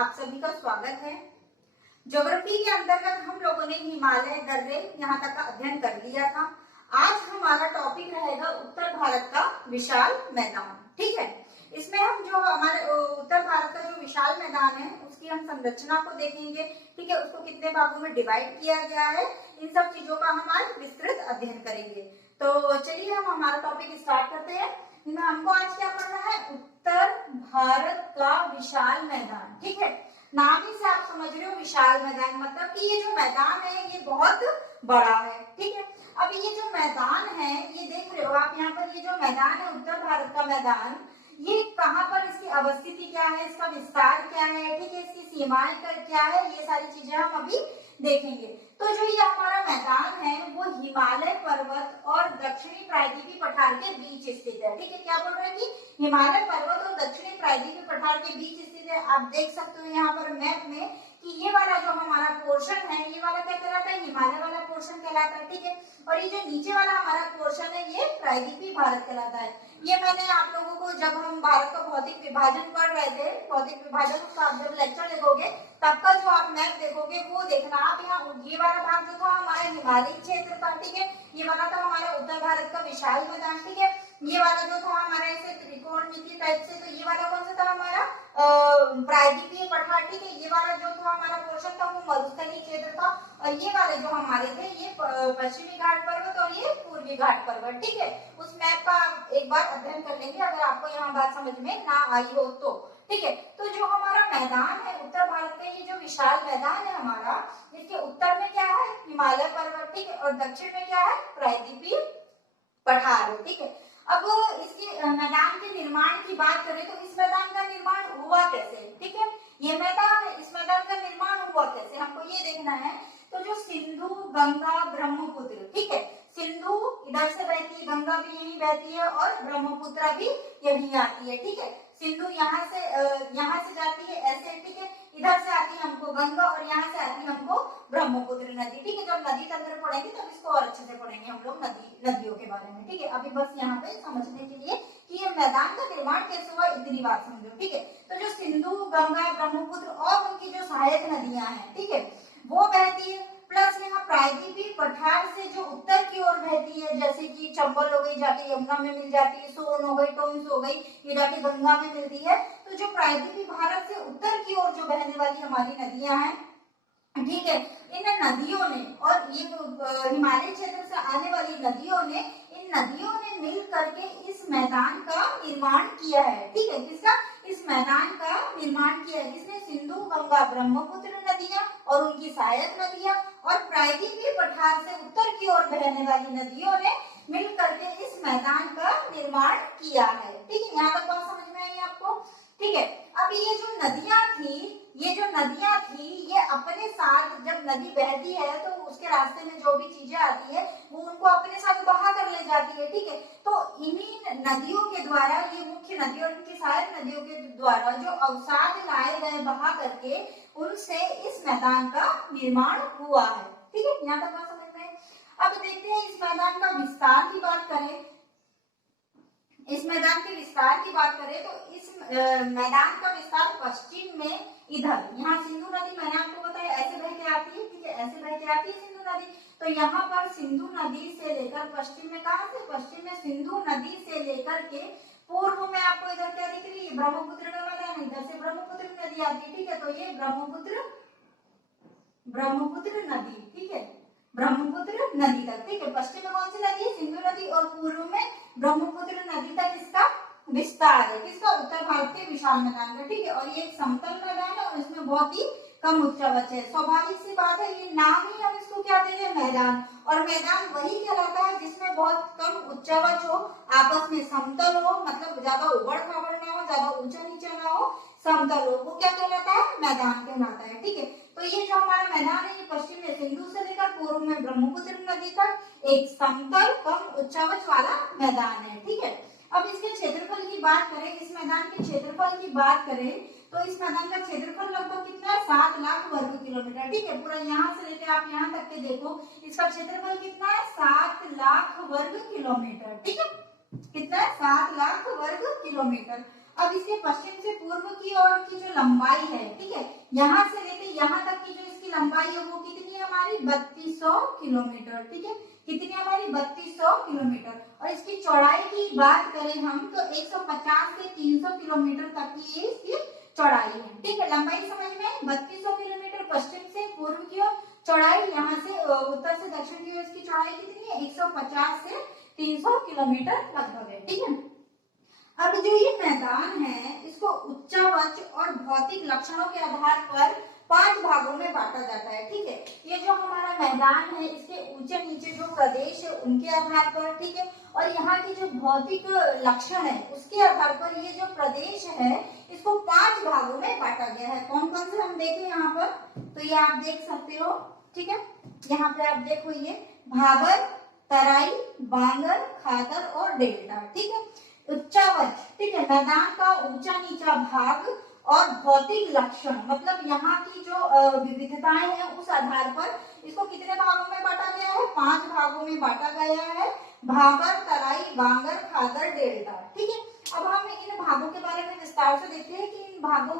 आप सभी का स्वागत है। ज्योग्राफी के अंतर्गत हम लोगों ने हिमालय दर्रे यहाँ तक का अध्ययन कर लिया था। आज हमारा टॉपिक रहेगा उत्तर भारत का विशाल मैदान। ठीक है, इसमें हम जो हमारे उत्तर भारत का जो विशाल मैदान है उसकी हम संरचना को देखेंगे। ठीक है, उसको कितने भागों में डिवाइड किया गया है, इन सब चीजों का हम आज विस्तृत अध्ययन करेंगे। तो चलिए हम हमारा टॉपिक स्टार्ट करते हैं। हमको आज क्या पढ़ना है? उत्तर भारत का विशाल मैदान। ठीक है, नाम ही से आप समझ रहे हो विशाल मैदान मतलब कि ये जो मैदान है ये बहुत बड़ा है। ठीक है, अब ये जो मैदान है ये देख रहे हो आप यहाँ पर, ये जो मैदान है उत्तर भारत का मैदान, ये कहाँ पर, इसकी अवस्थिति क्या है, इसका विस्तार क्या है, ठीक है, इसकी सीमाएं क्या है, ये सारी चीजें हम अभी देखेंगे। तो जो ये हमारा मैदान है वो हिमालय पर्वत और दक्षिणी प्रायद्वीपीय पठार के बीच स्थित है। ठीक है, क्या बोल रहे हैं कि हिमालय पर्वत और दक्षिणी प्रायद्वीपीय पठार के बीच स्थित है। आप देख सकते हो यहाँ पर मैप में कि ये वाला जो हमारा पोर्शन है ये वाला क्या कहलाता है? हिमालय वाला पोर्शन कहलाता है। ठीक है, और ये जो नीचे वाला हमारा पोर्शन है ये प्रायद्वीपीय भारत कहलाता है। ये मैंने आप लोगों को जब हम भारत का भौतिक विभाजन पढ़ रहे थे, भौतिक विभाजन का आप जब लेक्चर देखोगे तब का जो आप मैप देखोगे वो देखना आप। यहाँ ये वाला भाग जो था हमारा हिमालयी क्षेत्र था। ठीक है, ये वाला था हमारा उत्तर भारत का विशाल मैदान। ठीक है, ये वाला जो था हमारा ऐसे त्रिकोणमितीय टाइप से, तो ये वाला कौन सा था हमारा? प्रायद्वीपीय पठार। ठीक है, ये वाला जो था हमारा पोर्शन था वो मरुस्थलीय क्षेत्र था, और ये वाले जो हमारे थे ये पश्चिमी घाट पर्वत और ये पूर्वी घाट पर्वत। ठीक है, उस मैप का एक बार अध्ययन कर लेंगे अगर आपको यहाँ बात समझ में ना आई हो तो। ठीक है, तो जो हमारा मैदान है उत्तर भारत का, ये जो विशाल मैदान है हमारा, इसके उत्तर में क्या है? हिमालय पर्वत। ठीक है, और दक्षिण में क्या है? प्रायद्वीपीय पठार। ठीक है, अब इसके मैदान के निर्माण की बात करें तो इस मैदान का निर्माण हुआ कैसे? ठीक है, ये मैदान है, इस मैदान का निर्माण हुआ कैसे हमको ये देखना है। तो जो सिंधु गंगा ब्रह्मपुत्र, ठीक है, सिंधु इधर से बहती है, गंगा भी यहीं बहती है और ब्रह्मपुत्र भी यहीं आती है। ठीक है, सिंधु यहाँ से जाती है ऐसे, ठीक है, इधर से आती है हमको गंगा और यहाँ से आती है हमको ब्रह्मपुत्र नदी। ठीक है, जब नदी तंत्र पढ़ेंगे तब इसको और अच्छे से पढ़ेंगे हम लोग नदियों के बारे में। ठीक है, अभी बस यहाँ पे समझने के लिए कि ये मैदान का निर्माण कैसे हुआ इतनी बात समझो। ठीक है, तो जो सिंधु गंगा ब्रह्मपुत्र और उनकी जो सहायक नदियां हैं, ठीक है, वो बहती है, प्लस यहाँ प्रायद्वीपीय पठार से जो उत्तर की ओर बहती है, जैसे कि चंबल हो गई जाके यमुना में मिल जाती है, सोन हो गई, टोंस हो गई, ये जाके गंगा में मिलती है। तो जो प्रायद्वीपीय भारत से उत्तर की ओर जो बहने वाली हमारी नदियां हैं, ठीक है, इन नदियों ने और ये हिमालय क्षेत्र से आने वाली नदियों ने, इन नदियों ने मिल करके इस मैदान का निर्माण किया है। ठीक है, किसका? इस मैदान का निर्माण किया है किसने? सिंधु गंगा ब्रह्मपुत्र नदियां और उनकी सहायक नदियां और प्रायद्वीपीय पठार से उत्तर की ओर बहने वाली नदियों ने मिल करके इस मैदान का निर्माण किया है। ठीक है, यहाँ तक बात समझ में आई आपको? ठीक है, अब ये जो नदियां थी ये अपने साथ, जब नदी बहती है तो उसके रास्ते में जो भी चीजें आती है वो उनको अपने साथ बहा कर ले जाती है। ठीक है, तो इन्हीं नदियों के द्वारा, ये मुख्य नदियों और इनकी सहायक नदियों के द्वारा जो अवसाद लाए गए बहा करके, उनसे इस मैदान का निर्माण हुआ है। ठीक है, यहाँ तक बात समझ में। अब देखते हैं इस मैदान का विस्तार की बात करें। इस मैदान के विस्तार की बात करें तो इस मैदान का विस्तार पश्चिम में, इधर यहाँ सिंधु नदी मैंने आपको बताया ऐसे बह के आती है। ठीक है, ऐसे बह के आती है सिंधु नदी, तो यहाँ पर सिंधु नदी से लेकर पश्चिम में, कहाँ से? पश्चिम में सिंधु नदी से लेकर के पूर्व में आपको इधर क्या दिख रही है? ब्रह्मपुत्र का मैदान, इधर से ब्रह्मपुत्र नदी आती है। ठीक है, तो ये ब्रह्मपुत्र नदी, ठीक है, ब्रह्मपुत्र नदी तक। ठीक है, पश्चिम में कौन सी नदी है? सिंधु नदी, और पूर्व में ब्रह्मपुत्र नदी तक इसका विस्तार है। किसका? उत्तर भारत के विशाल मैदान का। ठीक है, और ये एक समतल मैदान है और इसमें बहुत ही कम उच्चावच है। स्वाभाविक सी बात है, ये नाम ही हम इसको क्या दे रहे हैं? मैदान। और मैदान वही कहलाता है जिसमें बहुत कम उच्चावच हो, आपस में समतल हो, मतलब ज्यादा उबड़ खाबड़ ना हो, ज्यादा ऊंचा नीचा ना हो, समतल हो, वो क्या कहलाता है? मैदान कहलाता है। ठीक है, तो ये जो हमारा मैदान है ये पश्चिम में सिंधु से लेकर पूर्व में ब्रह्मपुत्र नदी तक एक समतल कम उच्चावच वाला मैदान है। ठीक है, अब इसके क्षेत्रफल की बात करें, इस मैदान के क्षेत्रफल की बात करें तो इस मैदान का क्षेत्रफल लगभग कितना है? 7 लाख वर्ग किलोमीटर। ठीक है, पूरा यहाँ से लेकर आप यहाँ तक के देखो, इसका क्षेत्रफल कितना है? 7 लाख वर्ग किलोमीटर। ठीक है, कितना है? 7 लाख वर्ग किलोमीटर। अब इसके पश्चिम से पूर्व की ओर की जो लंबाई है, ठीक है, यहाँ से लेके यहाँ तक की जो इसकी लंबाई है वो कितनी है हमारी 3200 किलोमीटर, ठीक है, कितनी हमारी 3200 किलोमीटर। और इसकी चौड़ाई की बात करें हम तो 150 से 300 किलोमीटर तक की ये इसकी चौड़ाई है, ठीक है। लंबाई समझ में 3200 किलोमीटर पश्चिम से पूर्व की ओर, चौड़ाई यहाँ से उत्तर से दक्षिण की ओर इसकी चौड़ाई कितनी है 150 से 300 किलोमीटर लगभग है, ठीक है। अब जो ये मैदान है इसको उच्चावच और भौतिक लक्षणों के आधार पर 5 भागों में बांटा जाता है, ठीक है। ये जो हमारा मैदान है इसके ऊंचे नीचे जो प्रदेश है उनके आधार पर, ठीक है, और यहाँ की जो भौतिक लक्षण है उसके आधार पर ये जो प्रदेश है इसको 5 भागों में बांटा गया है। कौन कौन से हम देखें यहाँ पर, तो ये आप देख सकते हो, ठीक है, यहाँ पे आप देखो ये भाबर, तराई, बांगर, खादर और डेल्टा, ठीक है। उच्चावच, ठीक है, मैदान का ऊंचा नीचा भाग और भौतिक लक्षण मतलब यहाँ की जो विविधताएं हैं उस आधार पर इसको कितने भागों में बांटा गया है 5 भागों में बांटा गया है, भाबर, तराई, बांगर, खादर, डेल्टा, ठीक है। अब हम इन भागों के बारे में विस्तार से देखते हैं कि इन भागों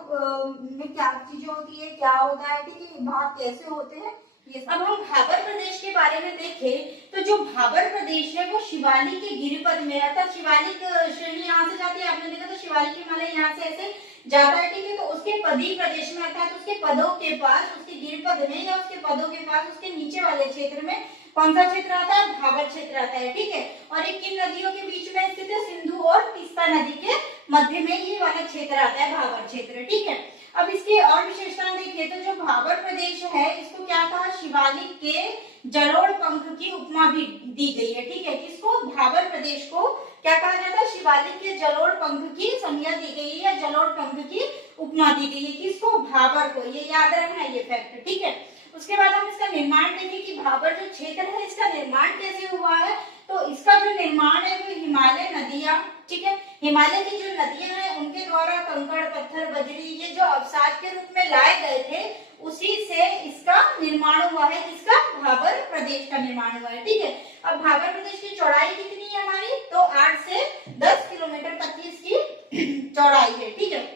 में क्या चीजें होती है, क्या होता है, ठीक है, भाग कैसे होते हैं। अब हम भाबर प्रदेश के बारे में देखें तो जो भाबर प्रदेश है वो शिवालिक के गिरिपद में अर्थात शिवालिक श्रेणी यहाँ से जाती है, आपने देखा तो शिवालिक हिमालय यहाँ से ऐसे जाता है, ठीक है। तो उसके पदी प्रदेश में अर्थात उसके पदों के पास, उसके गिरिपद में या उसके पदों के पास उसके नीचे वाले क्षेत्र में कौन सा क्षेत्र आता है, भाबर क्षेत्र आता है, ठीक है। और ये किन नदियों के बीच में स्थित है, सिंधु और तीस्ता नदी के मध्य में ये वाला क्षेत्र आता है भाबर क्षेत्र, ठीक है। अब इसकी और विशेषताएं देखिए तो जो भाबर प्रदेश है इसको क्या कहा, शिवालिक के जलोढ़ पंख की उपमा भी दी गई है, ठीक है। इसको भाबर प्रदेश को क्या कहा जाता है, शिवालिक के जलोढ़ पंख की संज्ञा दी गई है या जलोढ़ पंख की उपमा दी गई है, किसको, भाबर को, ये याद रखना ये फैक्ट, ठीक है। उसके बाद हम इसका निर्माण देखें कि भाबर जो क्षेत्र है इसका निर्माण कैसे हुआ है, तो इसका जो निर्माण है वो हिमालय नदियां, ठीक है, हिमालय की जो नदियां हैं उनके द्वारा कंकड़, पत्थर, बजरी ये जो अवसाद के रूप में लाए गए थे उसी से इसका निर्माण हुआ है, इसका भाबर प्रदेश का निर्माण हुआ है, ठीक है। अब भाबर प्रदेश की चौड़ाई कितनी है हमारी, तो 8 से 10 किलोमीटर तक की इसकी चौड़ाई है, ठीक है।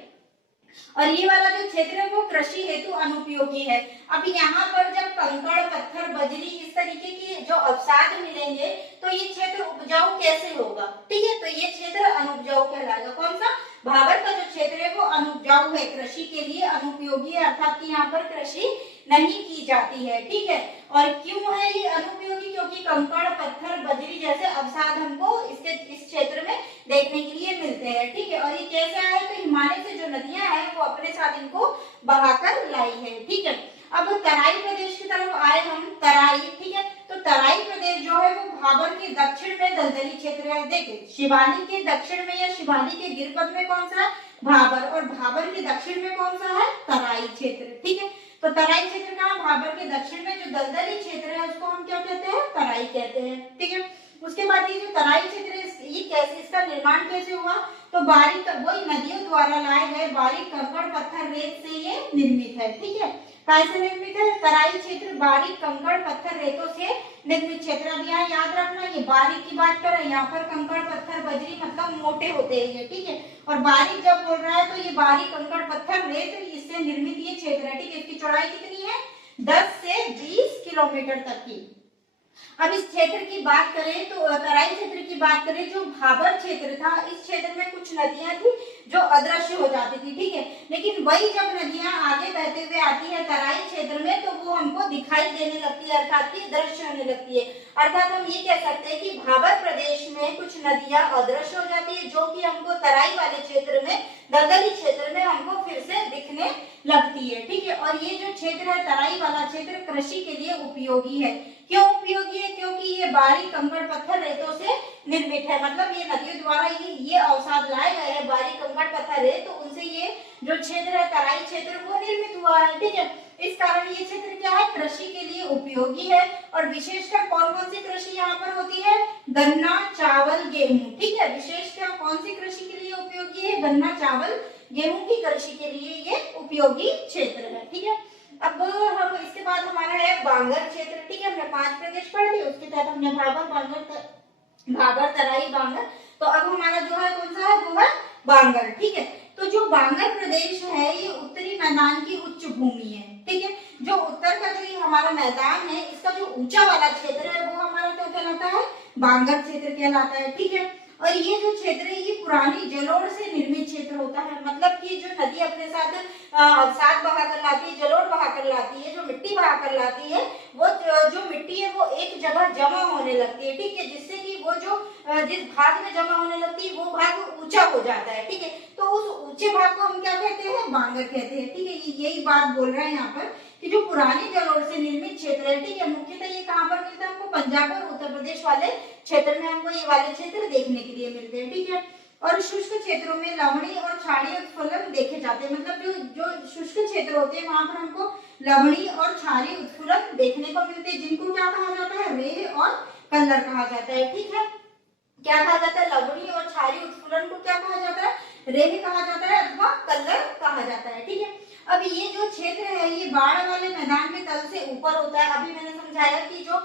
और ये वाला जो क्षेत्र है वो कृषि हेतु अनुपयोगी है। अब यहाँ पर जब कंकड़, पत्थर, बजरी इस तरीके की जो अवसाद मिलेंगे तो ये क्षेत्र उपजाऊ कैसे होगा, ठीक है, तो ये क्षेत्र अनुपजाऊ कहलाएगा। कौन सा, भाबर का जो क्षेत्र है वो अनुपजाऊ है, कृषि के लिए अनुपयोगी है, अर्थात कि यहाँ पर कृषि नहीं की जाती है, ठीक है। और क्यों है ये अनुपयोगी, क्योंकि कंकड़, पत्थर, बजरी जैसे अवसाद हमको इस क्षेत्र में देखने के लिए मिलते हैं, ठीक है। और ये कैसे आए, तो हिमालय से जो नदियां हैं वो अपने साथ इनको बहाकर लाई है, ठीक है। अब तराई प्रदेश की तरफ आए हम, तराई, ठीक है, तो तराई प्रदेश जो है वो भाबर के दक्षिण में दलदली क्षेत्र है। देखिए शिवालिक के दक्षिण में या शिवालिक के गिरिपद में कौन सा है, भाबर, और भाबर के दक्षिण में कौन सा है, तराई क्षेत्र, ठीक है। तो तराई क्षेत्र का भाबर के दक्षिण में जो दलदली क्षेत्र है उसको हम क्या कहते हैं, तराई कहते हैं, ठीक है। उसके बाद ये जो तराई क्षेत्र है ये कैसे, इसका निर्माण कैसे हुआ, तो बारीक वही नदियों द्वारा लाए गए बारीक कंकड़, पत्थर, रेत से ये निर्मित है, ठीक है। कैसे निर्मित है, तराई क्षेत्र बारीक कंकड़, पत्थर, रेतों से निर्मित क्षेत्र। अब यहाँ याद रखना ये बारीक की बात करें, यहाँ पर कंकड़, पत्थर, बजरी मतलब मोटे होते हैं ये, ठीक है। और बारीक जब बोल रहा है तो ये बारीक कंकड़, पत्थर, रेत इससे निर्मित ये क्षेत्र है, ठीक है। इसकी चौड़ाई कितनी है, 10 से 20 किलोमीटर तक की। अब इस क्षेत्र की बात करें तो तराई क्षेत्र की बात करें, जो भाबर क्षेत्र था इस क्षेत्र में कुछ नदियां थी जो अदृश्य हो जाती थी, ठीक है। लेकिन वही जब नदियां आगे बहते हुए आती है तराई क्षेत्र में तो वो हमको दिखाई देने लगती है, अर्थात कि दृश्य होने लगती है। अर्थात हम ये कह सकते हैं कि भाबर प्रदेश में कुछ नदियां अदृश्य हो जाती है जो कि हमको तराई वाले क्षेत्र में, दलदली क्षेत्र में हमको फिर से दिखने लगती है, ठीक है। और ये जो क्षेत्र है तराई वाला क्षेत्र कृषि के लिए उपयोगी है। क्यों उपयोगी है, क्योंकि ये बारीक कंकड़, पत्थर, रेतों से निर्मित है, मतलब ये नदियों द्वारा ये अवसाद लाए गए हैं बारीक कंकड़, पत्थर, रेत, तो उनसे ये जो क्षेत्र है तराई क्षेत्र वो निर्मित हुआ है, ठीक है। इस कारण ये क्षेत्र क्या है, कृषि के लिए उपयोगी है। और विशेषकर कौन कौन सी कृषि यहाँ पर होती है, गन्ना, चावल, गेहूं, ठीक है। विशेषकर कौन सी कृषि के लिए उपयोगी है, गन्ना, चावल, गेहूं की कृषि के लिए ये उपयोगी क्षेत्र है, ठीक है। अब हम इसके बाद हमारा है बांगर क्षेत्र, ठीक है। हमने 5 प्रदेश पढ़ लिए, उसके तहत हमने भाबर, तराई, बांगर। तो अब हमारा जो है कौन सा है, वो है बांगर, ठीक है। तो जो बांगर प्रदेश है ये उत्तरी मैदान की उच्च भूमि है, ठीक है। जो उत्तर का जो ये हमारा मैदान है इसका जो ऊंचा वाला क्षेत्र है वो हमारा क्या कहलाता है, बांगर क्षेत्र कहलाता है, ठीक है। और ये जो क्षेत्र है ये पुरानी जलोढ़ से निर्मित क्षेत्र होता है, मतलब कि जो नदी अपने साथ साथ बहा कर लाती है, जलोढ़ बहा कर लाती है, जो मिट्टी बहा कर लाती है, वो जो मिट्टी है वो एक जगह जमा होने लगती है, ठीक है, जिससे कि वो जो जिस भाग में जमा होने लगती है वो भाग ऊंचा हो जाता है, ठीक है। तो उस ऊंचे भाग को हम क्या कहते हैं, बांगर कहते हैं, ठीक है। यही बात बोल रहे हैं यहाँ पर कि जो पुरानी जलोढ़ से निर्मित क्षेत्र है, ठीक है, मुख्यतः ये कहाँ पर मिलता है हमको, पंजाब और उत्तर प्रदेश वाले क्षेत्र में हमको ये वाले क्षेत्र देखने के लिए मिलते हैं, ठीक है। और शुष्क क्षेत्रों में लवणी और क्षारीय उत्फलन देखे जाते हैं, मतलब जो जो शुष्क क्षेत्र होते हैं वहां पर हमको लवणी और क्षारीय उत्फलन देखने को मिलते हैं, जिनको क्या कहा जाता है, रेह और कल्लर कहा जाता है, ठीक है। क्या कहा जाता है, लवणी और क्षारीय उत्फलन को क्या कहा जाता है, रेह कहा जाता है अथवा कल्लर कहा जाता है, ठीक है। अब ये जो क्षेत्र है ये बाढ़ वाले मैदान में तल से ऊपर होता है। अभी मैंने समझाया कि जो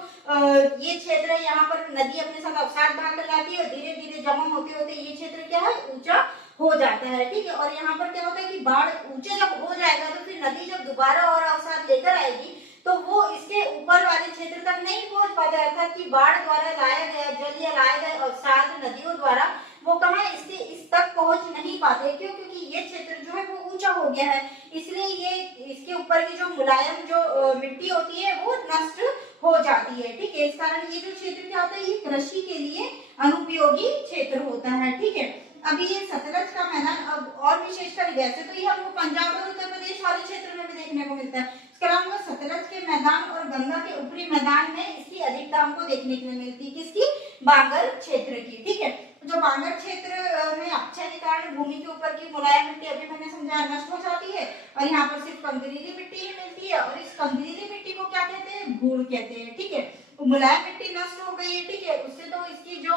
ये क्षेत्र है यहाँ पर नदी अपने साथ अवसाद बहा कर लाती है और धीरे धीरे जमा होते होते ये क्षेत्र क्या है, ऊंचा हो जाता है, ठीक है। और यहाँ पर क्या होता है कि बाढ़ ऊंचे जब हो जाएगा तो फिर नदी जब दोबारा और अवसाद लेकर आएगी तो वो इसके ऊपर वाले क्षेत्र तक नहीं पहुंच पाता, अर्थात कि बाढ़ द्वारा लाया गया जल या लाए गए अवसाद नदियों द्वारा वो कहाँ इसके इस तक पहुंच नहीं पाते, क्यों, क्योंकि ये क्षेत्र जो है वो ऊंचा हो गया है, इसलिए ये इसके ऊपर की जो मुलायम जो मिट्टी होती है वो नष्ट हो जाती है, ठीक है। इस कारण ये जो क्षेत्र क्या होता है, ये कृषि के लिए अनुपयोगी क्षेत्र होता है, ठीक है। अभी ये सतलज का मैदान अब और विशेषता, वैसे तो ये हमको पंजाब और उत्तर प्रदेश वाले क्षेत्र में भी देखने को मिलता है, इसके अलावा सतलज के मैदान और गंगा के ऊपरी मैदान में इसकी अधिकता हमको देखने के लिए मिलती है, किसकी, बांगर क्षेत्र की, ठीक है। जो बांगर क्षेत्र में अपक्षय के कारण भूमि के ऊपर की मुलायम मिट्टी अभी मैंने समझाया नष्ट हो जाती है और यहाँ पर सिर्फ कंकरीली मिट्टी ही मिलती है, और इस कंकरीली मिट्टी को क्या कहते हैं, भूड़ कहते हैं, ठीक है। मुलायम मिट्टी नष्ट हो गई है, ठीक है, उससे तो इसकी जो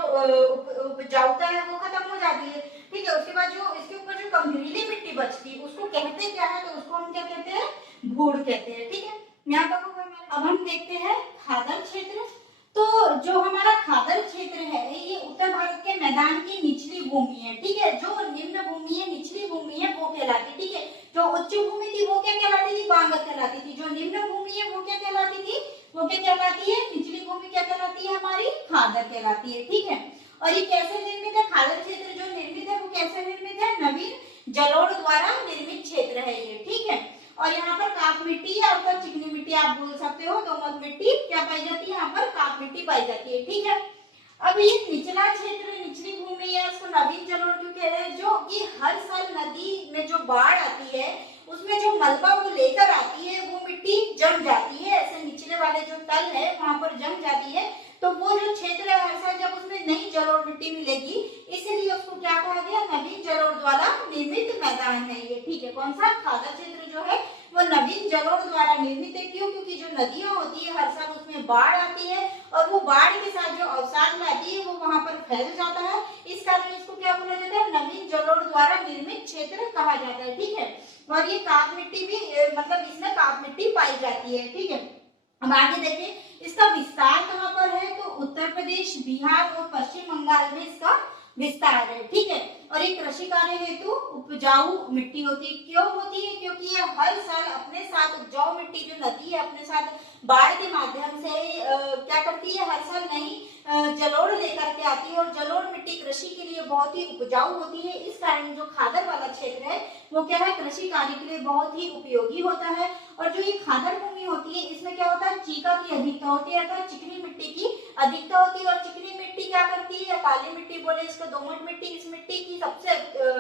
उपजाऊता है वो खत्म हो जाती है, ठीक है। उसके बाद जो इसके ऊपर जो कंकरीली मिट्टी बचती है उसको कहते क्या है, तो उसको हम क्या कहते हैं, भूड़ कहते हैं, ठीक है। यहाँ तक होगा। अब हम देखते हैं खादर क्षेत्र। तो जो हमारा खादर क्षेत्र है ये उत्तर भारत के मैदान की निचली भूमि है, ठीक है। जो निम्न भूमि है, निचली भूमि है वो कहलाती है, ठीक है। जो उच्च भूमि थी वो क्या कहलाती थी, बांगर कहलाती थी। जो निम्न भूमि है वो क्या कहलाती थी, वो क्या कहलाती है, निचली भूमि क्या कहलाती है हमारी, खादर कहलाती है, ठीक है। और ये कैसे निर्मित है, खादर क्षेत्र जो निर्मित है वो कैसे निर्मित है, नवीन जलोढ़ द्वारा निर्मित क्षेत्र है ये, ठीक है। और यहाँ पर काप मिट्टी या फिर चिकनी मिट्टी आप बोल सकते हो, दोमट मिट्टी क्या पाई जाती है, यहाँ पर काप मिट्टी पाई जाती है, ठीक है। अब ये निचला क्षेत्र, निचली भूमि है, उसको नवीन जलोढ़ क्यों कह रहे हैं, जो कि हर साल नदी में जो बाढ़ आती है उसमें जो मलबा वो लेकर आती है वो मिट्टी जम जाती है, ऐसे निचले वाले जो तल है वहां पर जम जाती है, तो वो जो क्षेत्र है हर साल जब उसमें नई जलोढ़ मिट्टी मिलेगी इसलिए उसको क्या कहा गया, नवीन जलोढ़ द्वारा निर्मित मैदान है ये, ठीक है। कौन सा, खादर क्षेत्र जो है वो नवीन जलोढ़ द्वारा निर्मित है, क्यों, क्योंकि जो नदियां होती है हर साल उसमें बाढ़ आती है और वो बाढ़ के साथ जो अवसाद लाती है वो वहां पर फैल जाता है, इस कारण इसको क्या बोला जाता है, नवीन जलोढ़ द्वारा निर्मित क्षेत्र कहा जाता है, ठीक है। और ये काप मिट्टी भी मतलब इसमें काप मिट्टी पाई जाती है, ठीक है। अब आगे देखिए इसका विस्तार कहाँ पर है, तो उत्तर प्रदेश, बिहार और पश्चिम बंगाल में इसका विस्तार है, ठीक है। और ये कृषि कार्य हेतु उपजाऊ मिट्टी होती है, क्यों होती है, क्योंकि ये हर साल अपने साथ उपजाऊ मिट्टी जो नदी है अपने साथ बाढ़ के माध्यम से क्या करती है, हर साल नई जलोढ़ लेकर के आती है और जलोढ़ मिट्टी कृषि के लिए बहुत ही उपजाऊ होती है, इस कारण जो खादर वाला क्षेत्र है वो क्या है, कृषि कार्य के लिए बहुत ही उपयोगी होता है। और जो ये खादर भूमि होती है इसमें क्या होता है, चीका की अधिकता होती है, अर्थात चिकनी मिट्टी की अधिकता होती है। और चिकनी मिट्टी क्या करती है, या काली मिट्टी बोले इसको, दोमट मिट्टी, इस मिट्टी की सबसे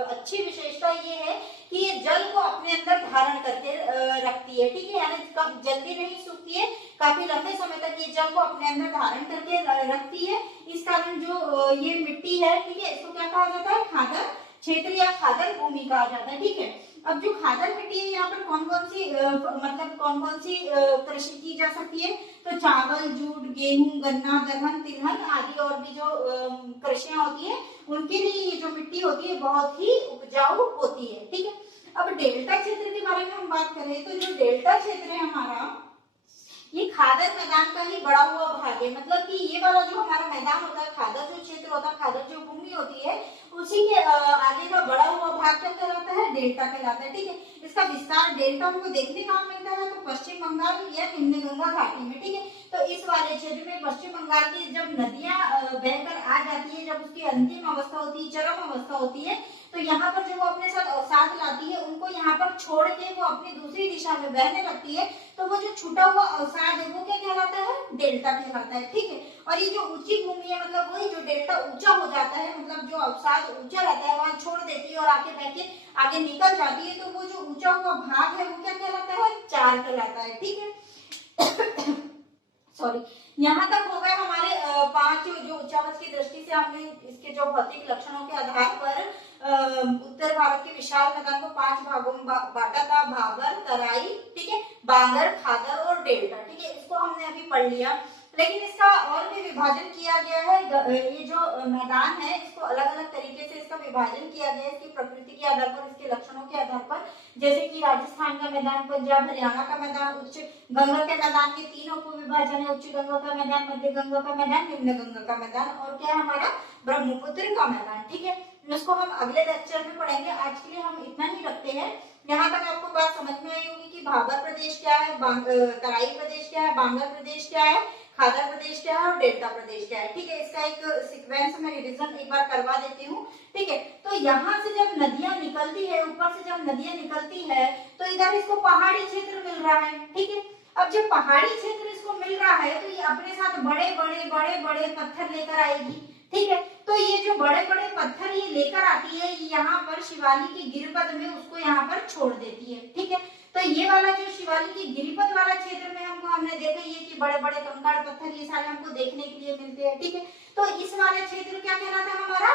अच्छी विशेषता ये है कि ये जल को अपने अंदर धारण करके रखती है, ठीक है, यानी कब जल्दी नहीं सूखती है, काफी लंबे समय तक ये जल को अपने अंदर धारण करके रखती है, इस कारण जो ये मिट्टी है, ठीक है, इसको क्या कहा जाता है, खादर क्षेत्र या खादर भूमि कहा जाता है, ठीक है। अब जो खादर मिट्टी है यहाँ पर कौन कौन सी मतलब कौन कौन सी कृषि की जा सकती है, तो चावल, जूट, गेहूं, गन्ना, दलहन, तिलहन आदि और भी जो कृषियां होती है उनके लिए ये जो मिट्टी होती है बहुत ही उपजाऊ होती है, ठीक है। अब डेल्टा क्षेत्र के बारे में हम बात करें तो जो डेल्टा क्षेत्र है हमारा ये खादर मैदान का ही बड़ा हुआ भाग है, मतलब कि ये वाला जो हमारा मैदान होता है, खादर जो क्षेत्र होता है, खादर जो भूमि होती है, उसी के आगे का बड़ा हुआ भाग क्या कहलाता है, डेल्टा कहलाता है। ठीक है, इसका विस्तार डेल्टा हमको देखने कहाँ मिलता है, तो पश्चिम बंगाल या निम्न गंगा घाटी में। ठीक है, तो इस वाले क्षेत्र में पश्चिम बंगाल की जब नदियां बहकर आ जाती है, जब उसकी अंतिम अवस्था होती है, चरम अवस्था होती है, तो यहाँ पर जो वो अपने साथ अवसाद लाती है, उनको यहाँ पर छोड़ के वो अपनी दूसरी दिशा में बहने लगती है, तो वो जो छूटा हुआ अवसाद है वो क्या कहलाता है, डेल्टा कहलाता है। ठीक है, और ये जो ऊंची भूमि है, मतलब वही जो डेल्टा ऊंचा हो जाता है, मतलब जो अवसाद ऊंचा रहता है वहां छोड़ देती है और आगे बह के आगे निकल जाती है, तो वो जो ऊंचा हुआ भाग है वो क्या कहलाता है, चार कहलाता है। ठीक है सॉरी, यहाँ तक हो गए हमारे 5 जो उच्चावच की दृष्टि से हमने इसके जो भौतिक लक्षणों के आधार पर उत्तर भारत के विशाल मैदान को 5 भागों में बांटा था, भाबर, तराई, ठीक है, बांगर, खादर और डेल्टा। ठीक है, इसको हमने अभी पढ़ लिया, लेकिन इसका और भी विभाजन किया गया है। ये जो मैदान है इसको अलग अलग तरीके से इसका विभाजन किया गया है, इसकी प्रकृति के आधार पर, इसके लक्षणों के आधार पर, जैसे कि राजस्थान का मैदान, पंजाब हरियाणा का मैदान, उच्च गंगा के मैदान के 3 उप विभाजन है, उच्च गंगा का मैदान, मध्य गंगा का मैदान, निम्न गंगा का मैदान, और क्या हमारा ब्रह्मपुत्र का मैदान। ठीक है, इसको हम अगले लेक्चर में पढ़ेंगे, आज के लिए हम इतना ही रखते हैं। यहाँ तक आपको बात समझ में आई होगी कि भाबर प्रदेश क्या है, तराई प्रदेश क्या है, बांगर प्रदेश क्या है, खादर प्रदेश क्या है और डेल्टा प्रदेश क्या है। ठीक है, इसका एक सीक्वेंस में रिवीजन एक बार करवा देती हूँ। ठीक है, तो यहाँ से जब नदियां निकलती है, ऊपर से जब नदियां निकलती है, तो इधर इसको पहाड़ी क्षेत्र मिल रहा है। ठीक है, अब जब पहाड़ी क्षेत्र इसको मिल रहा है, तो ये अपने साथ बड़े बड़े पत्थर लेकर आएगी। ठीक है, तो ये जो बड़े बड़े पत्थर ये लेकर आती है, यहाँ पर शिवालिक की गिरिपथ में उसको यहाँ पर छोड़ देती है। ठीक है, तो ये वाला जो शिवालिक की गिरिपथ वाला क्षेत्र में हमने देखा ये कि बड़े बड़े कंकड़ पत्थर ये सारे हमको देखने के लिए मिलते हैं। ठीक है, तो इस वाले क्षेत्र क्या कहलाता है, हमारा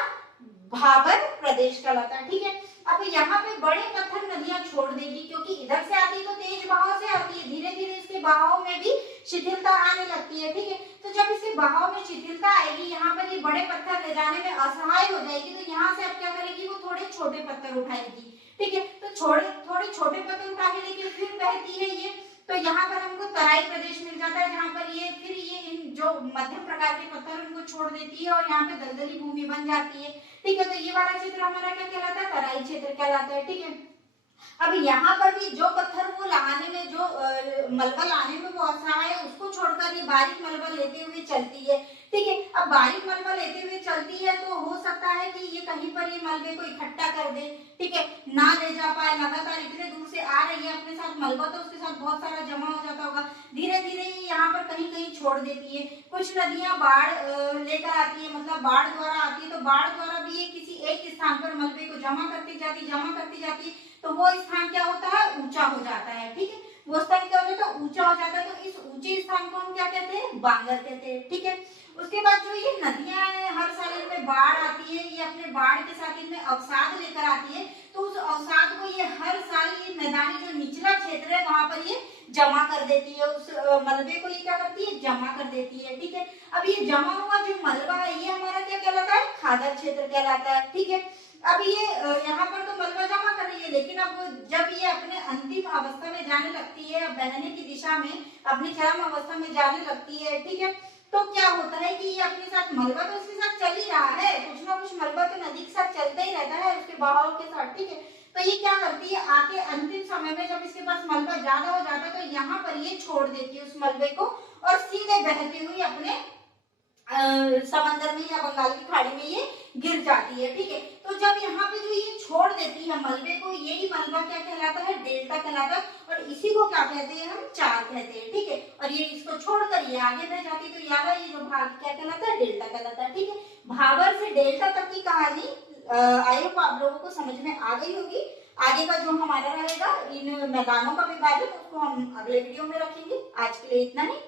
भाबर प्रदेश कहलाता है। ठीक है, अब यहाँ पे बड़े पत्थर नदियां छोड़ देगी, क्योंकि इधर से आती है तो तेज बहाव से आती है, धीरे धीरे इसके बहाव में भी शिथिलता आने लगती है। ठीक है, तो जब इसके बहाव में शिथिलता आएगी, यहाँ पर ये बड़े पत्थर ले जाने में असहाय हो जाएगी, तो यहाँ से अब क्या करेगी, वो थोड़े छोटे पत्थर उठाएगी। ठीक है, तो थोड़े छोटे पत्थर उठा के लेकिन फिर बहती है ये, तो यहाँ पर हमको तराई प्रदेश मिल जाता है, जहाँ पर ये फिर ये इन जो मध्यम प्रकार के पत्थर उनको छोड़ देती है और यहाँ पे दलदली भूमि बन जाती है। ठीक है, तो ये वाला क्षेत्र हमारा क्या कहलाता है, तराई क्षेत्र कहलाता है। ठीक है, अब यहाँ पर भी जो पत्थर वो लगाने में, जो मलबा लाने में वो असहाय है, उसको छोड़कर ये बारीक मलबा लेते हुए चलती है। ठीक है, अब बारीक मलबा लेते हुए चलती है, तो हो सकता है कि ये कहीं पर ये मलबे को इकट्ठा कर दे। ठीक है, ना ले जा पाए, लगातार इतने दूर से आ रही है अपने साथ मलबा, तो उसके साथ बहुत सारा जमा हो जाता होगा, धीरे धीरे ये यहाँ पर कहीं कहीं छोड़ देती है। कुछ नदियां बाढ़ लेकर आती है, मतलब बाढ़ द्वारा आती है, तो बाढ़ द्वारा भी ये किसी एक स्थान पर मलबे को जमा करती जाती, तो वो स्थान क्या होता है, ऊंचा हो जाता है। ठीक है, वो स्थान क्या हो जाता है, ऊंचा हो जाता है, तो इस ऊंचे स्थान को हम क्या कहते हैं, बांगर कहते हैं। ठीक है, उसके बाद जो ये नदियां हैं, हर साल इनमें बाढ़ आती है, ये अपने बाढ़ के साथ इनमें अवसाद लेकर आती है, तो उस अवसाद को ये हर साल ये मैदानी जो निचला क्षेत्र है वहां पर ये जमा कर देती है, उस मलबे को ये क्या करती है, जमा कर देती है। ठीक है, अब ये जमा हुआ जो मलबा है ये हमारा क्या कहलाता है, खादर क्षेत्र कहलाता है। ठीक है, अब ये यहाँ पर तो मलबा जमा कर रही है, लेकिन अब जब ये अपने अंतिम अवस्था में जाने लगती है, बहने की दिशा में अपनी चरम अवस्था में जाने लगती है, ठीक है, तो क्या होता है कि ये अपने साथ मलबा तो उसके साथ चल ही रहा है, कुछ ना कुछ मलबा तो नदी के साथ चलता ही रहता है उसके बहाव के साथ। ठीक है, तो ये क्या करती है, आके अंतिम समय में जब इसके पास मलबा ज्यादा हो जाता है, तो यहाँ पर ये छोड़ देती है उस मलबे को और सीधे बहती हुई अपने समंदर में या बंगाल की खाड़ी में ये गिर जाती है। ठीक है, तो जब यहाँ पे जो ये छोड़ देती है मलबे को, यही मलबा क्या कहलाता है, डेल्टा कहलाता है, और इसी को क्या कहते हैं, हम चार कहते हैं। ठीक है, और ये इसको छोड़कर ये आगे बह जाती है, तो ये जो भाग क्या कहलाता है, डेल्टा कहलाता है। ठीक है, भाबर से डेल्टा तक की कहानी आई होप आप लोगों को समझ में आ गई होगी। आगे का जो हमारा रहेगा इन मैदानों का विभाजन, उसको हम अगले वीडियो में रखेंगे। आज के लिए इतना ही।